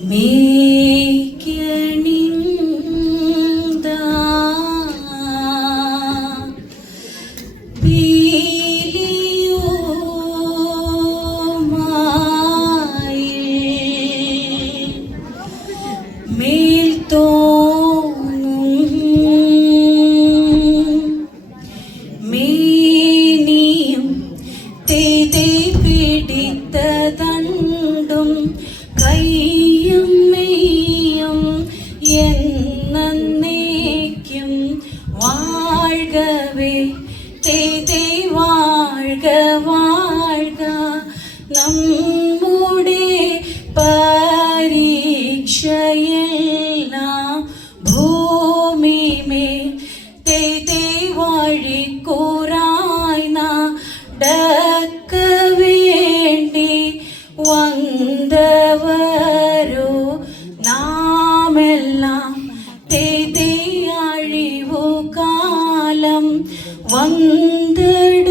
Me വാഴ്ക വാഴ്ക നമ്മുടെ പരീക്ഷയെല്ലാം ഭൂമിമേൽ തേതേ വഴിക്കൂറായി നടക്ക വേണ്ടി വന്നവരോ നാമെല്ലാം തേതേ അഴിവു കാലം വന്നെടുത്തു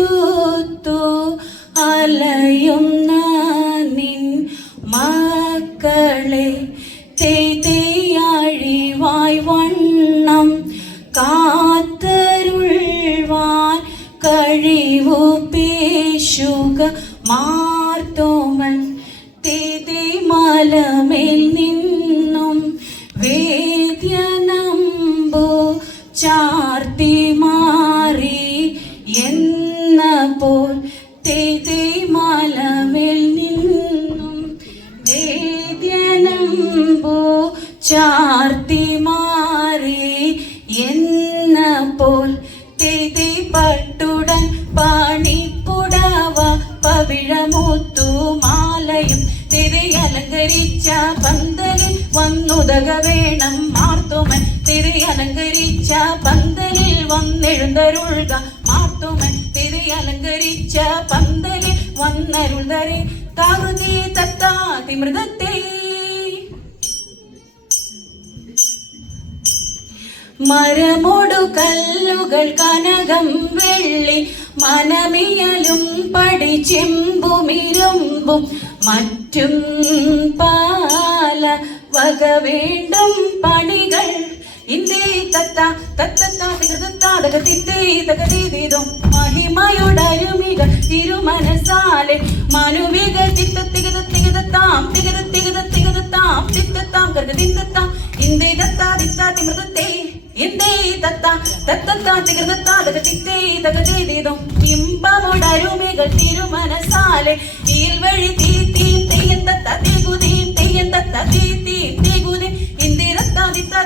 ചാർത്തി മാറി എന്ന പോൽ തേതേ മലമേൽ നിന്നും വേദ്യനമ്പോ ചാർത്തി മാറി എന്ന പോൽ തേതേ പട്ടുടൻ പണിപ്പുടവ പവിഴമൂത്തു മാലയും തിരി അലങ്കരിച്ച പന്തലിൽ വന്നുതക വേണം മാർത്തുമൻ തിരി അലങ്കരിച്ച പന്തലിൽ വന്നെഴുന്നരുൾക. മാത്തുമൻ തിരി അലങ്കരിച്ച പന്തലിൽ വന്നരുൾതരെ താകുതി തത്താതി മൃഗത്തെ മരമോടു കല്ലുകൾ കനകം വെള്ളി. മനമിയലും പടി ചെമ്പുമിരുമ്പും. മറ്റും പാല വക വേണ്ടും പണികൾ. ഇന്ദേ തത്ത തത്തത്താ തികൃതത്താതക തിത്തേ തകതീതീതും. മഹിമയുടരുമികൾ തിരുമനസാലെ. മനുവിക തിത്ത തികത തികതത്താം തികത തികത തികതത്താം തിത്തത്താം കർഗ തിത്തത്താം ഇന്ദേ തത്താ തിത്താ തിമൃതത്തെ. ഇന്ദേ തത്ത തത്തത്താ തികൃതത്താതക തിത്തേ തകതീതീതും ഇമ്പമുടരുമികൾ തിരുമനസാലെ. ഈൽ വഴി തീ തീ തെയ്യം തത്ത തികുതീം തെയ്യം തത്ത തീ തീ തികുതി ഇന്ദേ തത്താ തിത്താ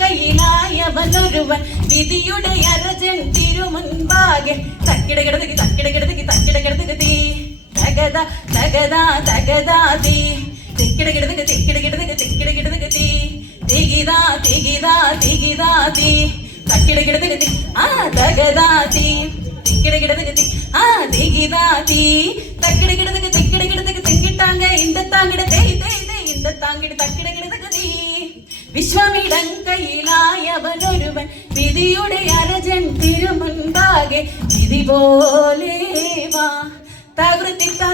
കയ്യിലായവനൊരുവൻ വിധിയുടെ അരജൻ തിരുമുൻപാകെ. തക്കിട കിടതകി തക്കിട കിടതകി തക്കിട കിടതകി തീ. തകത തകത തകതാ തീ. തിക്കിട കിടതകി തിക്കിട കിടതകി തിക്കിട കിടതകി തീ. തികിതാ തികിതാ തികിതാ തീ. തക്കിട കിടതകി തീ. ആ തകതാ തീ. തിക്കിട കിടതകി തീ. ആ തികിതാ തീ. തിക്കിട കിടതകി തേയ് ഇണ്ടത്താങ്കിട തക്കിട കിടതകി തീ വിശ്വമിടം കയ്യിലായവനൊരുവൻ വിധിയുടെ അരജൻ തിരുമുൻപാകെ വിധി പോലെ വാ. തിത്താ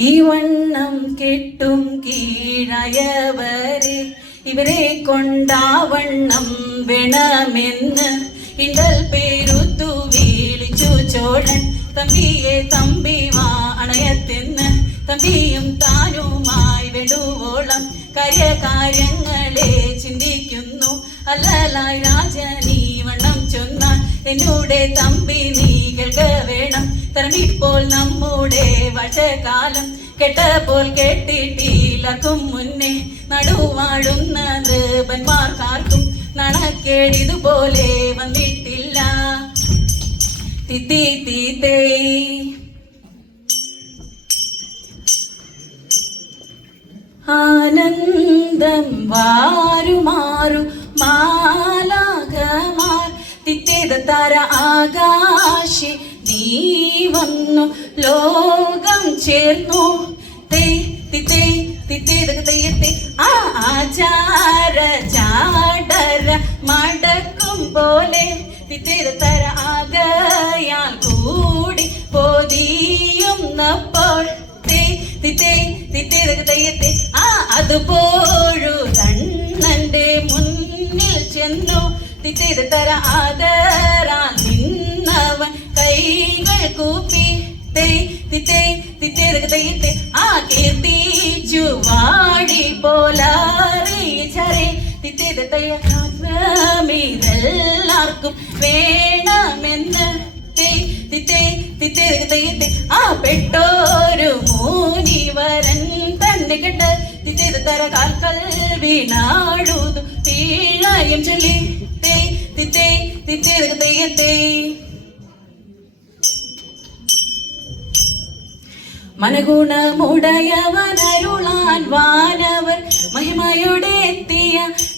ഈ വണ്ണം കെട്ടും കീഴയവരെ ഇവരെ കൊണ്ടാവണ്ണം വേണമെന്ന് ഇണ്ടൽ പേരുത്തു വീളിച്ചു ചോഴൻ തമ്പിയെ തമ്പി വാ അണയത്തെന്ന് തമ്പിയും താനുമായി വെടുവോളം കാര്യകാര്യങ്ങളെ ചിന്തിക്കുന്നു. അല്ലലായി രാജനീ വണ്ണം ചൊന്നാൽ എന്നോടെ തമ്പി നീ കേൾക്ക വേണം. തരമിപ്പോൾ നമ്മുടെ വശകാലം കെട്ടപ്പോൾ കെട്ടിട്ടിലക്കും മുന്നേ നടുവാഴുന്ന നൃപന്മാർക്കാർക്കും നണക്കേടിതുപോലെ വന്നിട്ടില്ല തിത്തി തീത്തേ ആനന്ദം വാരുമാറു മാലാകമാർ തിത്തേത താര ആകാശി നീ വന്നു ലോകം ചേർന്നു. തേ തിത്തേ തിത്തേതക തെയ്യത്തെ ആ ആചാര ചാടര മടക്കും തിത്തേത തര ആകയാൽ കൂടി പോതിയുന്നപ്പോൾ തേ തിത്തേ തിത്തേത തെയ്യത്തെ ആ അതുപോഴു കണ്ണന്റെ മുന്നിൽ ചെന്നു തിത്തേത തര ആദരാൻ നിന്നവൻ കൈകൾ കൂപ്പി ആ കീർത്തിച്ചു വാടി പോലാറി തിത്തേത തയ്യാറെല്ലാവർക്കും വേണമെന്ന്. ആ പെട്ടോരു മൂനിവരൻ തന്നെ കെട്ട് തിത്തേത് തര കാൽക്കൽ വീണാടുതു. തീഴായും ചൊല്ലി. തേ തിത്തേ തിത്തേ തെയ്യത്തേ മനഗുണമുടയവനരുളാൻ വാ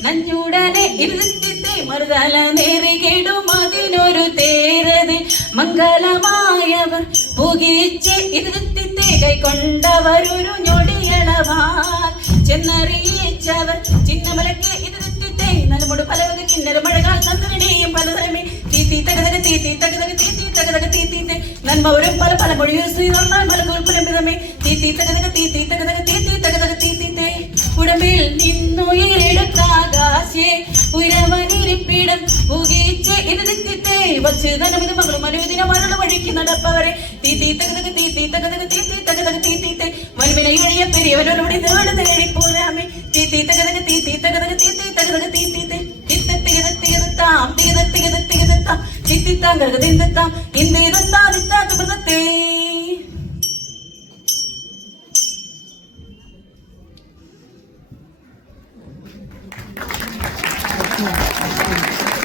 നഞ്ഞുടനെ ഇരുത്തിത്തെ മറുതല നേറികിടും അതിനൊരു തേരത്. മംഗളമായവർ പുകിച്ച് ഇരുത്തിത്തെ കൈക്കൊണ്ടവരൊരു ഞൊടിയളവാൽ ചെന്നറിയിച്ചവർ ചിന്നമലക്ക് ഇരുത്തിത്തെ നലമുട് പലവക കിന്നര മഴകാൽ നന്ദനയും പലതരമേ. തീത്തി തകതക തീത്തി തകതക തീത്തി തകതക തീത്തി നന്മ ഒരു പല പല മൊഴിയിൽ ശ്രീ നന്നായി മലകുൽപ്പലമിതമേ തീത്തി തകതക തീത്തി തകതക വച്ച് നനമിക മകളും അനുദിന മരണ വഴിക്ക് നടപ്പവരെ തീത്തി തകതക തീത്തി തകതക തീത്തി തകതക തീത്തിത്തെ വനുവിനെ ഇഴയ പെരിയവനോടുകൂടി നേട് നേടി പോരാമേ തീത്തി തകതക തീ തകതക തീ തകതക തീ തേ തികത തികത തികതത്താം തിത്തിത്താം കരക തിന്തത്താം ഇന്ത്യതാ തിത്താ കൃതത്തെ